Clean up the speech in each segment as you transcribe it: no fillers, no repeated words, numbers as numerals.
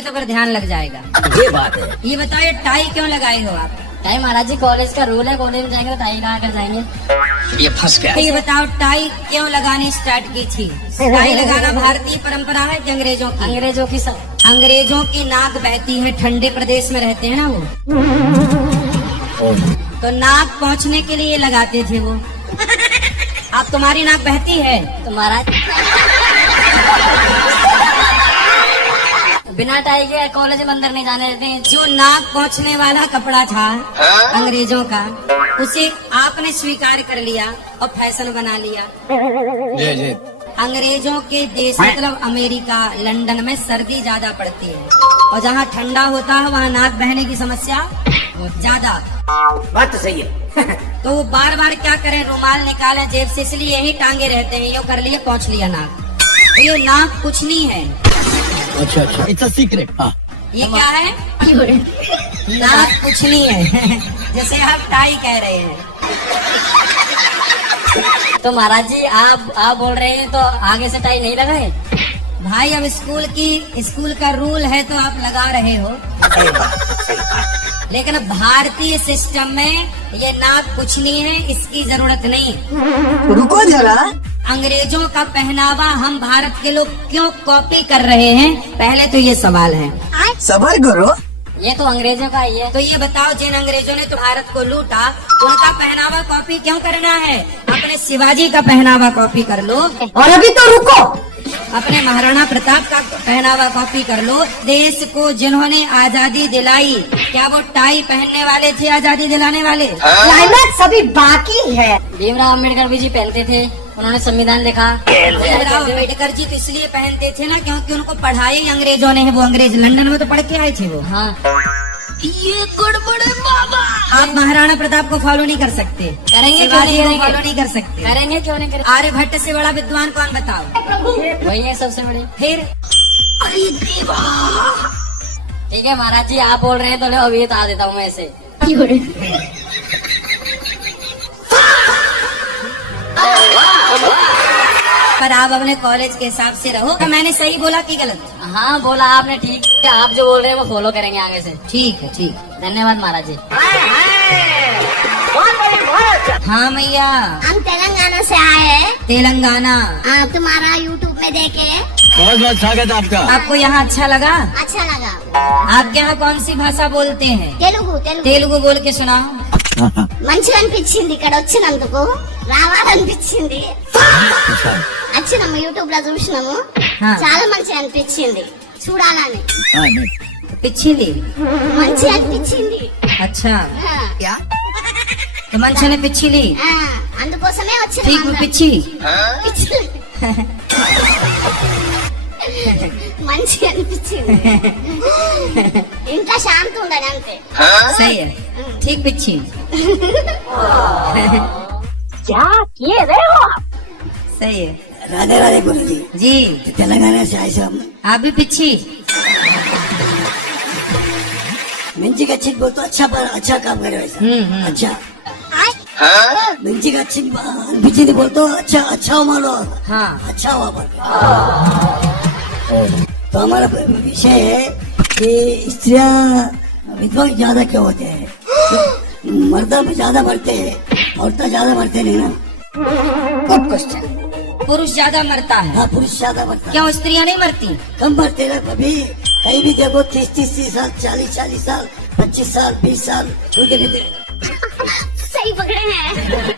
तो फिर ध्यान लग जाएगा। ये बात है। ये बताओ, ये टाई क्यों लगाए हो आप? टाई महाराज जी कॉलेज का रूल है, कॉलेज में जाएंगे तो टाई लगा कर जाएंगे। ये फंस गया। ये बताओ, टाई क्यों लगानी स्टार्ट की थी? टाई लगाना भारतीय परंपरा है कि अंग्रेजों की? अंग्रेजों की सब। अंग्रेजों की नाक बहती है, ठंडे प्रदेश में रहते हैं ना वो, तो नाक पहुँचने के लिए लगाते थे वो। अब तुम्हारी नाक बहती है तो महाराज बिना टाई के कॉलेज में अंदर नहीं जाने देते। जो नाक पहुँचने वाला कपड़ा था अंग्रेजों का, उसे आपने स्वीकार कर लिया और फैशन बना लिया। जी जी। अंग्रेजों के देश मतलब अमेरिका, लंदन में सर्दी ज्यादा पड़ती है और जहाँ ठंडा होता है वहाँ नाक बहने की समस्या ज्यादा। बात तो सही है। तो वो बार बार क्या करें, रुमाल निकाले जेब से, इसलिए यही टांगे रहते हैं। यो कर लिए, पहुँच लिया नाक। तो ये नाक कुछ नहीं है। अच्छा अच्छा, इट्स अ सीक्रेट। ये क्या है? नाक कुछ नहीं है। जैसे आप टाई कह रहे हैं। तो महाराज जी आप बोल रहे हैं तो आगे से टाई नहीं लगाए? भाई अब स्कूल का रूल है तो आप लगा रहे हो, लेकिन भारतीय सिस्टम में ये नाक कुछ नहीं है, इसकी जरूरत नहीं। रुको जरा, अंग्रेजों का पहनावा हम भारत के लोग क्यों कॉपी कर रहे हैं, पहले तो ये सवाल है। सबर करो। ये तो अंग्रेजों का ही है। तो ये बताओ, जिन अंग्रेजों ने तो भारत को लूटा, उनका पहनावा कॉपी क्यों करना है? अपने शिवाजी का पहनावा कॉपी कर लो। और अभी तो रुको, अपने महाराणा प्रताप का पहनावा कॉपी कर लो। देश को जिन्होंने आजादी दिलाई, क्या वो टाई पहनने वाले थे आजादी दिलाने वाले? क्लाइमैक्स अभी बाकी है। भीमराव अम्बेडकर भी जी पहनते थे, उन्होंने संविधान लिखा। भीमराव अम्बेडकर जी तो इसलिए पहनते थे ना क्योंकि उनको पढ़ाई अंग्रेजों ने है। वो अंग्रेज लंदन में तो पढ़ के आए थे वो। हाँ। ये गड़बड़े बाबा। आप महाराणा प्रताप को फॉलो नहीं कर सकते, करेंगे क्यों नहीं करेंगे? फॉलो नहीं कर सकते। करेंगे क्यों नहीं करेंगे? आर्यभट्ट से बड़ा विद्वान कौन बताओ? वही है सबसे बड़ी। फिर ठीक है महाराज जी, आप बोल रहे हैं तो लो अभी बता देता हूँ मैं इसे। पर आप अपने कॉलेज के हिसाब से रहो। क्या मैंने सही बोला कि गलत? हाँ बोला आपने, ठीक है। आप जो बोल रहे हैं वो फॉलो करेंगे आगे से। ठीक है, ठीक। धन्यवाद महाराज जी। हाँ मैया, हम तेलंगाना से आए हैं। तेलंगाना। तुम्हारा यूट्यूब में देखे, बहुत बहुत स्वागत है आपका। आपको यहाँ अच्छा लगा? अच्छा लगा। आपके यहाँ कौन सी भाषा बोलते हैं? తెలుగు तेलुगु बोल के सुनाओ। మంచిగా అనిపించింది ఇక్కడ వచ్చినందుకు, రావాలనిపించింది. వచ్చినాము యూట్యూబ్ లో చూసినాము, हाँ। చాలా మంచిగా అనిపించింది చూడాలని, पिछली। మంచిగా అనిపించింది. अच्छा, ఆ, तो मंच ने पिछली। ఆ, అందుకోసమే ठीक, వచ్చినాము. पिछी। మంచిగా అనిపించింది. ఇంట్లో శాంతి ఉండదు అంతే. सही है, ठीक पिछी। सही है राधे राधे गुरु जी। जी। तेलंगाना से आए सब आप भी पिछी। मिंची का छिट बोल तो अच्छा पर अच्छा काम करे वैसा। अच्छा मिंची का छिट बिची बोल तो अच्छा अच्छा हुआ मानो। हाँ। अच्छा हुआ पर। तो हमारा विषय है कि स्त्रियाँ विधवा ज्यादा क्यों होते हैं? मर्दा ज्यादा मरते हैं, औरतें ज्यादा मरते नहीं ना। Good question. पुरुष ज्यादा मरता है। हाँ, पुरुष ज्यादा मरता है। क्यों स्त्रियां नहीं मरती? कम मरते ना। कभी कहीं भी देखो 30 साल, 40 साल, 25 साल, 20 साल उनके भी। सही पकड़े हैं।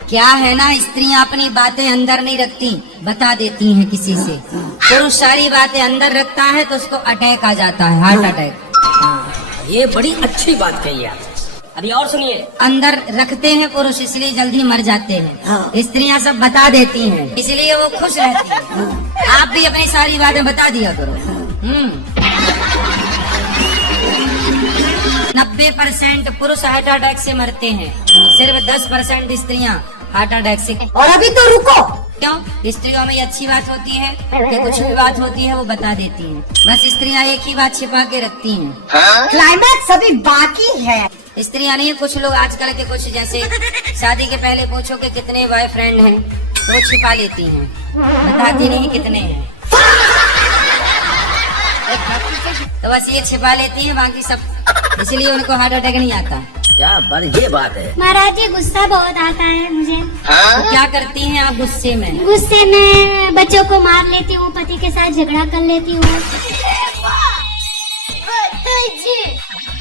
क्या है ना, स्त्रियां अपनी बातें अंदर नहीं रखती, बता देती हैं किसी से। पुरुष सारी बातें अंदर रखता है तो उसको अटैक आ जाता है, हार्ट अटैक। ये बड़ी अच्छी बात कही आप। अभी और सुनिए। अंदर रखते हैं पुरुष, इसलिए जल्दी मर जाते हैं। हाँ। स्त्रियां सब बता देती हैं, इसलिए वो खुश रहती हैं। आप भी अपनी सारी बातें बता दिया करो। 90% पुरुष हार्ट अटैक से मरते हैं, सिर्फ 10% स्त्रियां हार्ट अटैक से। और अभी तो रुको, क्यों? स्त्रियों में ये अच्छी बात होती है कि कुछ भी बात होती है वो बता देती हैं। बस स्त्रियां एक ही बात छिपा के रखती हैं। क्लाइमैक्स अभी बाकी है। स्त्रियां नहीं, कुछ लोग आजकल के कुछ जैसे शादी के पहले पूछो कि कितने बॉयफ्रेंड हैं तो वो छिपा लेती हैं, बताती नहीं कितने हैं। तो बस ये छिपा लेती हैं, बाकी सब, इसलिए उनको हार्ट अटैक नहीं आता। क्या ये बात है। महाराज जी गुस्सा बहुत आता है मुझे। तो क्या करती हैं आप गुस्से में? गुस्से में बच्चों को मार लेती हूँ, पति के साथ झगड़ा कर लेती हूँ,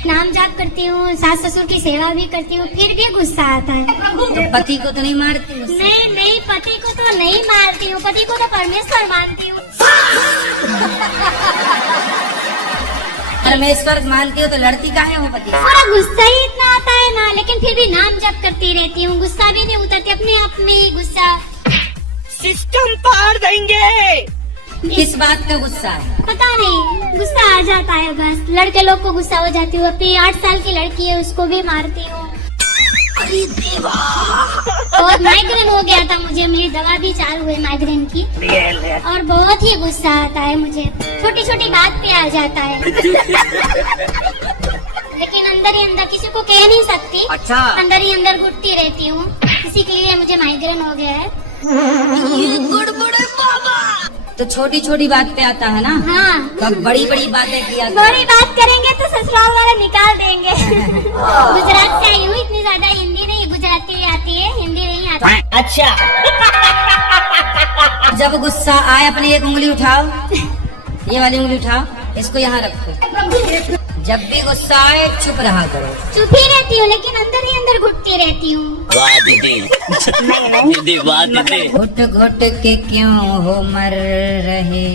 नाम जाप करती हूँ, सास ससुर की सेवा भी करती हूँ, फिर भी गुस्सा आता है। तो पति को तो नहीं मारती उससे? नहीं, पति को तो नहीं मारती हूँ, पति को तो परमेश्वर मानती हूँ। परमेश्वर मानती हो तो लड़ती काहे हो पति? पूरा गुस्सा ही इतना आता है ना, लेकिन फिर भी नाम जप करती रहती हूँ, गुस्सा भी नहीं उतरती, अपने आप में ही गुस्सा। सिस्टम पार देंगे। किस बात का गुस्सा है? पता नहीं, गुस्सा आ जाता है बस। लड़के लोग को गुस्सा हो जाती हूँ, अपनी 8 साल की लड़की है उसको भी मारती हूँ। और माइग्रेन हो गया था मुझे, मेरी दवा भी चालू है माइग्रेन की, और बहुत ही गुस्सा आता है मुझे, छोटी छोटी बात पे आ जाता है। लेकिन अंदर ही अंदर किसी को कह नहीं सकती। अच्छा। अंदर ही अंदर घुटती रहती हूँ, इसी के लिए मुझे माइग्रेन हो गया है। तो छोटी छोटी बात पे आता है ना? हाँ, तो बड़ी बड़ी बातें किया करो। बड़ी बात करेंगे तो ससुराल वाले निकाल देंगे। गुजरात से आई हूँ, इतनी ज्यादा हिंदी नहीं, गुजराती आती है, हिंदी नहीं आती। अच्छा। जब गुस्सा आए अपनी एक उंगली उठाओ, ये वाली उंगली उठाओ, इसको यहाँ रखो। जब भी गुस्सा आए चुप रहा करो। चुप ही रहती हूँ, लेकिन अंदर ही अंदर घुटती रहती हूँ। वाह दीदी। दीदी वाह दीदी। घुट घुट के क्यों हो मर रहे,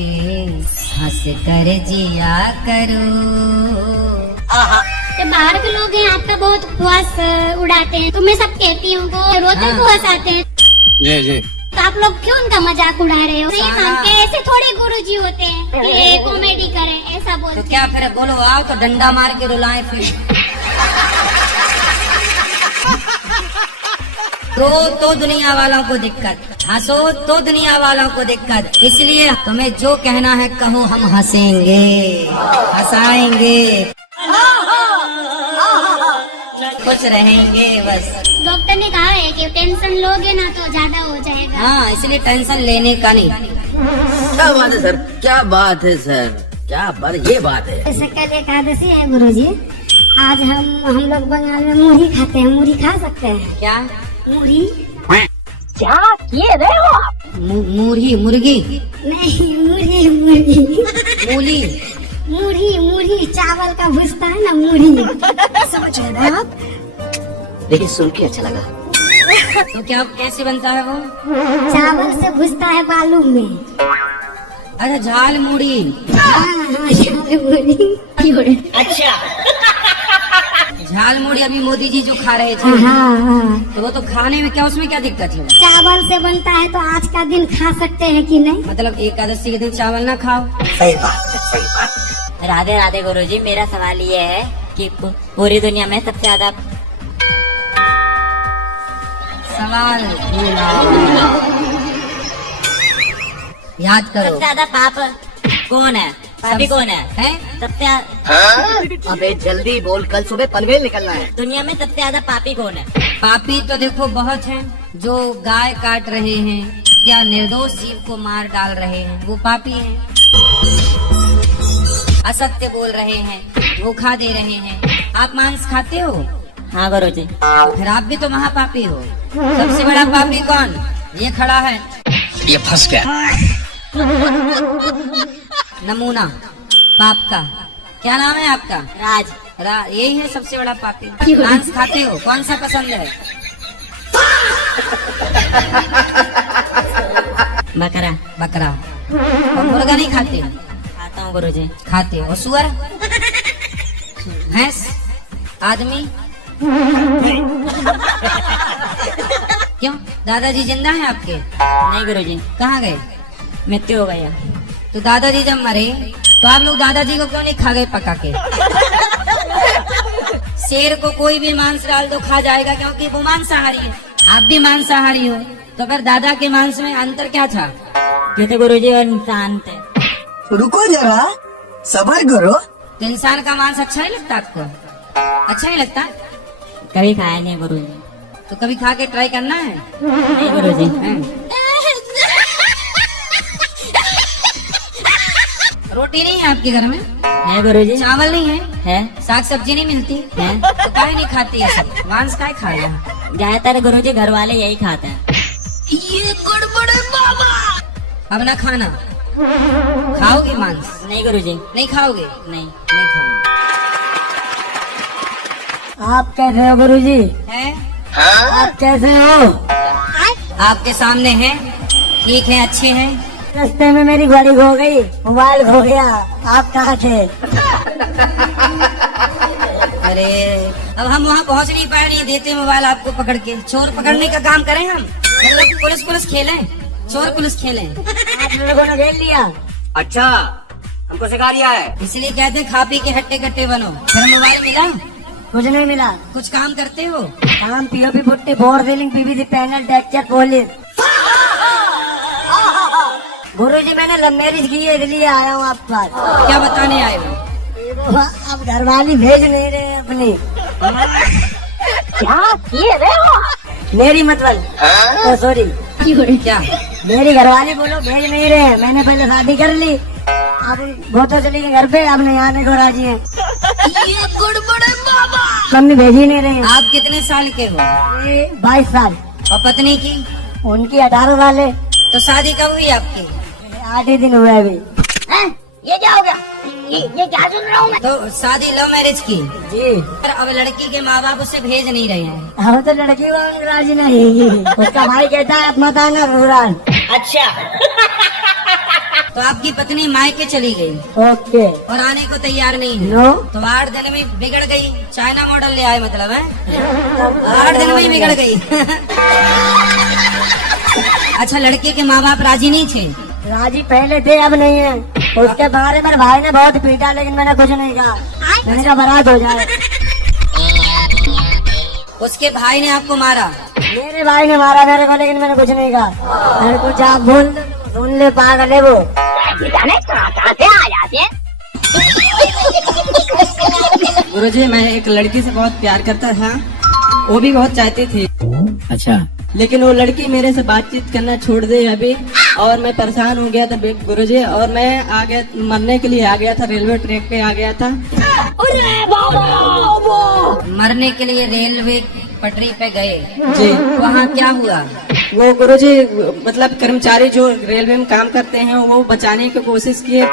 हंस कर जिया करो। तो बाहर के लोग हैं आपका बहुत उपवास उड़ाते हैं, तो मैं सब कहती हूँ वो रोते को हंसाते हैं, जी जी। तो आप लोग क्यों उनका मजाक उड़ा रहे हो? नहीं मानते, ऐसे थोड़े गुरुजी होते हैं कि कॉमेडी करें, ऐसा तो बोलते। क्या करे, बोलो आओ तो डंडा मार के रुलाएं फिर। रो तो दुनिया वालों को दिक्कत, हंसो तो दुनिया वालों को दिक्कत, इसलिए तुम्हें जो कहना है कहो, हम हंसेंगे, हंसाएंगे, खुश रहेंगे बस। डॉक्टर ने कहा है कि टेंशन लोगे ना तो ज्यादा हो जाएगा। हाँ, इसलिए टेंशन लेने का नहीं। क्या बात है सर, क्या बात है सर, क्या बात, ये बात है। शकल एकादशी है गुरुजी, आज हम लोग बंगाल में मूढ़ी खाते हैं, मूढ़ी खा सकते हैं? क्या मूढ़ी? क्या किए रहे हो आप? मूढ़ी मुर्गी? नहीं, मूढ़ी मूढ़ी मूली? मूढ़ी मूढ़ी चावल का भुजता है ना, मूढ़ी। समझ रहे हैं आप? लेकिन सुन के अच्छा लगा। तो क्या कैसे बनता है वो? चावल से भुजता है बालू में। अच्छा, झाल मूढ़ी। अच्छा। झाल मूढ़ी अभी मोदी जी जो खा रहे थे, हाँ, तो वो तो खाने में क्या, उसमें क्या दिक्कत है? चावल से बनता है तो आज का दिन खा सकते हैं कि नहीं? मतलब एकादशी के दिन चावल ना खाओ? सही बात है, सही बात। राधे राधे गुरुजी, मेरा सवाल ये है कि पूरी दुनिया में सबसे ज्यादा सवाल याद करो। सबसे ज्यादा पाप कौन है? पापी कौन है? हैं? सबसे अबे जल्दी बोल, कल सुबह पनवेल निकलना है। दुनिया में सबसे ज्यादा पापी कौन है? पापी तो देखो बहुत हैं, जो गाय काट रहे हैं या निर्दोष जीव को मार डाल रहे हैं, वो पापी हैं। असत्य बोल रहे हैं, धोखा दे रहे हैं। आप मांस खाते हो? हाँ गुरुजी। तो फिर आप भी तो महापापी हो। सबसे बड़ा पापी कौन? ये खड़ा है, ये फंस गया। नमूना पाप का। क्या नाम है आपका? राज। यही है सबसे बड़ा पापी। मांस खाते हो? कौन सा पसंद है? बकरा। बकरा। और मुर्गा नहीं खाते? खाता हूँ गुरुजी। खाते हो। सुअर? भैंस? आदमी? क्यों, दादाजी जिंदा हैं आपके? नहीं गुरुजी, कहाँ गए? मृत्यु हो गया। तो दादाजी जब मरे तो आप लोग दादाजी को क्यों नहीं खा गए पका के? शेर को कोई भी मांस डाल दो खा जाएगा, क्योंकि वो मांसाहारी है। आप भी मांसाहारी हो, तो फिर दादा के मांस में अंतर क्या था? क्यों गुरुजी और इंसान थे। रुको जरा, सबर करो। तो इंसान का मांस अच्छा नहीं लगता आपको? अच्छा नहीं लगता? कभी खाया नहीं गुरुजी। तो कभी खा के ट्राई करना है। नहीं गुरुजी। हैं? रोटी नहीं है आपके घर में? है गुरुजी। चावल नहीं है? है। साग सब्जी नहीं मिलती? है। तो काहे नहीं खाती है सब? मांस काहे खा रहे हैं? ज्यादातर गुरुजी घर वाले यही खाते हैं। ये गड़बड़ है बाबा। अब ना खाना। खाओगे मांस? नहीं गुरुजी। नहीं खाओगे? नहीं। नहीं खाओगे। आप कैसे हो गुरुजी? हैं? आप कैसे हो? आपके सामने हैं, ठीक है, अच्छे हैं। रास्ते में मेरी गाड़ी खो गई, मोबाइल खो गया, आप कहाँ थे? अरे अब हम वहाँ पहुँच नहीं पाए, नहीं देते मोबाइल आपको पकड़ के। चोर पकड़ने का काम करें हम, मतलब पुलिस खेलें, चोर पुलिस खेलें। आप लोगों ने घेर लिया। अच्छा, हमको सिखा दिया है। इसलिए कहते हैं खा पी के हट्टे कट्टे बनो। फिर मोबाइल मिला? कुछ नहीं मिला। कुछ काम करते हो? काम POP putty four wheeling PVC panel texture polish. गुरुजी मैंने लव मैरिज की है, इसलिए आया हूँ आपके पास। क्या बताने आए हो? आप घरवाली भेज नहीं रहे अपनी। मेरी मतलब सॉरी, क्या? मेरी घरवाली बोलो भेज नहीं रहे। मैंने पहले शादी कर ली, अब वो तो चली गई घर पे, अब नहीं आने को राजी है। ये गड़बड़ है बाबा। मम्मी भेज ही नहीं रही। आप कितने साल के हो? 22 साल। और पत्नी की? उनकी 18 साल है। तो शादी कब हुई आपकी? 8 ही दिन हुए अभी। ये क्या हो गया? ये क्या सुन रहा हूँ मैं? तो शादी लव मैरिज की? जी। पर अब लड़की के माँ बाप उसे भेज नहीं रहे हैं। हम तो लड़की वाले राजी नहीं। उसका भाई कहता है मत आना घुरान। अच्छा। तो आपकी पत्नी मायके चली गई ओके। और आने को तैयार नहीं है? नो। तो 8 दिन में बिगड़ गई, चाइना मॉडल ले आए मतलब है? 8 दिन में ही बिगड़ गई। अच्छा, लड़के के माँ बाप राजी नहीं थे? राजी पहले थे, अब नहीं है। उसके बारे में भाई ने बहुत पीटा, लेकिन मैंने कुछ नहीं कहा। मैंने कहा बारात हो जाए। उसके भाई ने आपको मारा? मेरे भाई ने मारा मेरे को, लेकिन मैंने कुछ नहीं कहा। मैंने कुछ आप बोल सुन ले, पागल है वो। गुरुजी मैं एक लड़की से बहुत प्यार करता था, वो भी बहुत चाहती थी। अच्छा। लेकिन वो लड़की मेरे से बातचीत करना छोड़ दे अभी, और मैं परेशान हो गया था गुरुजी, और मैं आ गया, मरने के लिए आ गया था, रेलवे ट्रैक पे आ गया था। मरने के लिए रेलवे पटरी पे गए? जी। वहाँ क्या हुआ? वो गुरुजी मतलब कर्मचारी जो रेलवे में काम करते हैं वो बचाने की कोशिश किए।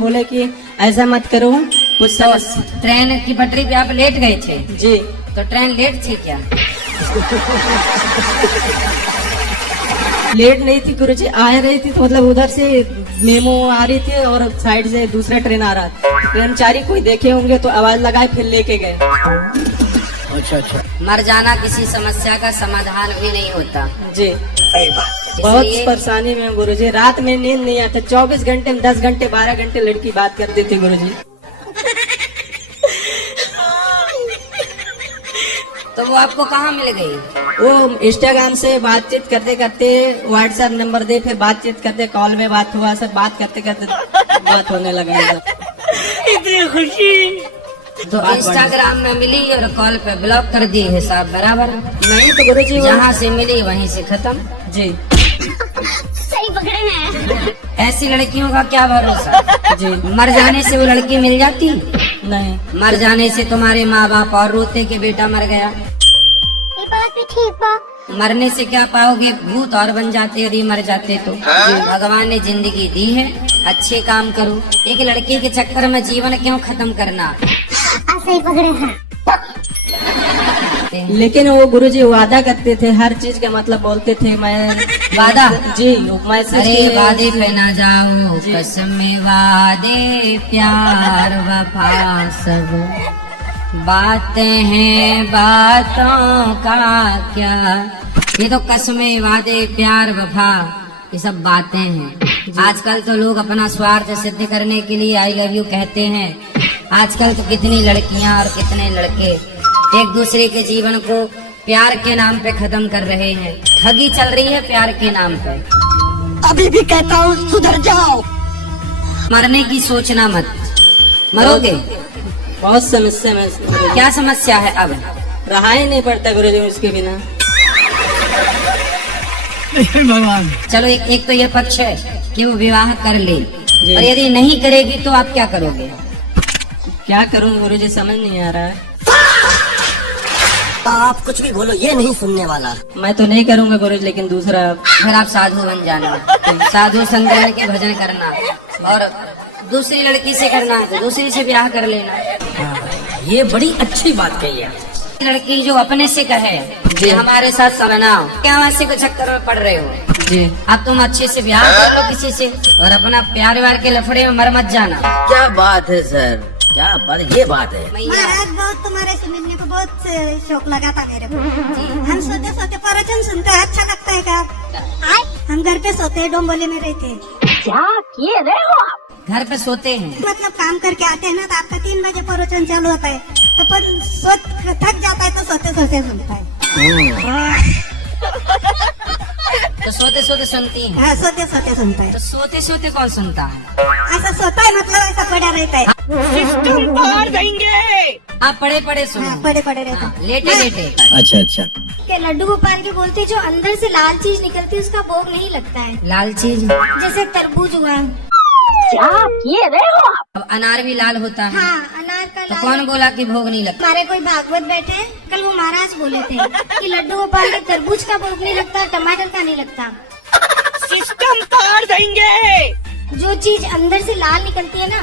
बोले कि ऐसा मत करो, कुछ समझ। ट्रेन की पटरी पे आप लेट गए थे? जी। तो ट्रेन लेट थी क्या? लेट नहीं थी गुरुजी, आ रही थी, तो मतलब उधर से मेमो आ रही थी और साइड से दूसरा ट्रेन आ रहा था। कर्मचारी कोई देखे होंगे तो आवाज लगाए, फिर लेके गए। अच्छा अच्छा। मर जाना किसी समस्या का समाधान भी नहीं होता। जी। बहुत परेशानी में गुरुजी, रात में नींद नहीं आता, 24 घंटे में 10 घंटे 12 घंटे लड़की बात करती थी गुरुजी। तो वो आपको कहाँ मिल गई? वो इंस्टाग्राम से बातचीत करते करते व्हाट्सएप नंबर दे, फिर बातचीत करते, कॉल में बात हुआ, सब बात करते करते बात होने लगा। इतनी खुशी। तो इंस्टाग्राम में मिली और कॉल पे ब्लॉक कर दिए, हिसाब बराबर? नहीं तो गुरुजी जहाँ से मिली वहीं से खत्म। जी। सही पकड़े हैं। ऐसी लड़कियों का क्या भरोसा? जी। मर जाने से वो लड़की मिल जाती? नहीं। मर जाने से तुम्हारे माँ बाप और रोते कि बेटा मर गया। ये बात भी ठीक बा। मरने से क्या पाओगे? भूत और बन जाते यदि मर जाते तो। भगवान ने जिंदगी दी है, अच्छे काम करो। एक लड़की के चक्कर में जीवन क्यों खत्म करना? सही पकड़े हैं। लेकिन वो गुरुजी वादा करते थे, हर चीज का मतलब बोलते थे। मैं वादा? जी। अरे वादे पे ना जाओ, कसम में वादे, प्यार वफा सब बातें हैं, बातों का क्या। ये तो कसमें, वादे, प्यार, वफा, ये सब बातें हैं। आजकल तो लोग अपना स्वार्थ सिद्ध करने के लिए आई लव यू कहते हैं। आजकल तो कितनी लड़कियां और कितने लड़के एक दूसरे के जीवन को प्यार के नाम पे खत्म कर रहे हैं। ठगी चल रही है प्यार के नाम पे। अभी भी कहता हूँ सुधर जाओ। मरने की सोचना मत, मरोगे। बहुत समस्या में क्या समस्या है अब? रहा ही नहीं पड़ता गुरुजी उसके बिना। भगवान। चलो एक तो ये पक्ष है कि वो विवाह कर ले, और यदि नहीं करेगी तो आप क्या करोगे? क्या करूं गुरुजी, समझ नहीं आ रहा है। आप कुछ भी बोलो, ये नहीं सुनने वाला। मैं तो नहीं करूंगा गुरुजी, लेकिन दूसरा फिर आप साधु बन जाना, साधु संकरण के भजन करना, और दूसरी लड़की से करना है तो दूसरी से ब्याह कर लेना। ये बड़ी अच्छी बात कही है। लड़की जो अपने से कहे कि हमारे साथ चलना, क्या वैसे को चक्कर में पड़ रहे हो जी। अब तुम अच्छे से ब्याह कर लो किसी से, और अपना प्यार व्यार के लफड़े में मर मत जाना। क्या बात है सर, क्या पर ये बात है। महाराज बहुत तुम्हारे से मिलने को बहुत शौक लगा था मेरे को। हम सोते सोते प्रवचन सुनते हैं, अच्छा लगता है क्या? हम घर पे सोते डोंबोली में रहते। क्या किए रहे हो आप? घर पे सोते हैं? मतलब काम करके आते हैं ना, तो आपका 3 बजे प्रवचन चालू होता है, तो पर थक जाता है तो सोते सोते सुनता है। तो सोते सोते सुनती हैं? हाँ, सोते सोते सुनता है। तो सोते सोते कौन सुनता है? ऐसा सोता है मतलब ऐसा पड़ा रहता है। आप पड़े पड़े हाँ, सुनो, पड़े पड़े रहता हाँ, है। लेटे लेटे। अच्छा अच्छा। के लड्डू गोपाल के बोलते जो अंदर से लाल चीज निकलती है उसका भोग नहीं लगता है, लाल चीज? जैसे तरबूज हुआ। अब अनार भी लाल होता है, हाँ, अनार का तो लाल। कौन बोला कि भोग नहीं लगता? हमारे कोई भागवत बैठे हैं, कल वो महाराज बोले थे कि लड्डू गोपाल के तरबूज का भोग नहीं लगता, टमाटर का नहीं लगता। सिस्टम तोड़ देंगे। जो चीज अंदर से लाल निकलती है ना,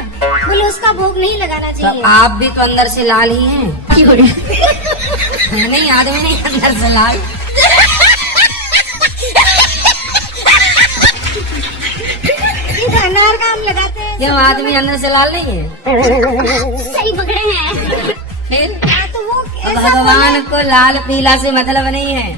बोले उसका भोग नहीं लगाना तो चाहिए। आप भी तो अंदर से लाल ही हैं। नहीं, आदमी नहीं, अंदर से लाल। इस अनार का हम लगाते हैं। क्यों, आदमी अंदर से लाल नहीं है? सही पकड़े हैं। फिर हाँ, तो वो ऐसा भगवान को लाल पीला से मतलब नहीं है,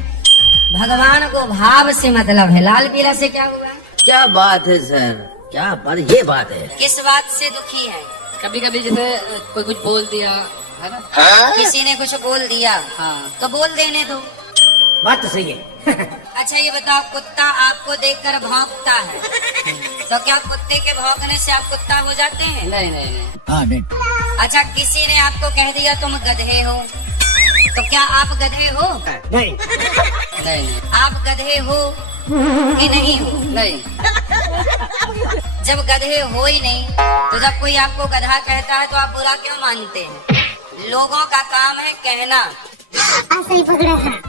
भगवान को भाव से मतलब है। लाल पीला से क्या हुआ? क्या बात है सर, क्या पर ये बात है। किस बात से दुखी है? कभी कभी जैसे कोई कुछ बोल दिया है ना, किसी ने कुछ बोल दिया, हाँ। तो बोल देने दो। बात तो सही है। अच्छा ये बताओ, कुत्ता आपको देखकर भौंकता है, तो क्या कुत्ते के भौंकने से आप कुत्ता हो जाते हैं? नहीं नहीं नहीं। हाँ नहीं। अच्छा किसी ने आपको कह दिया तुम गधे हो, तो क्या आप गधे हो? नहीं नहीं आप गधे हो कि नहीं हो? नहीं। जब गधे हो ही नहीं, तो जब कोई आपको गधा कहता है तो आप बुरा क्यों मानते हैं? लोगों का काम है कहना। सही पकड़े हैं।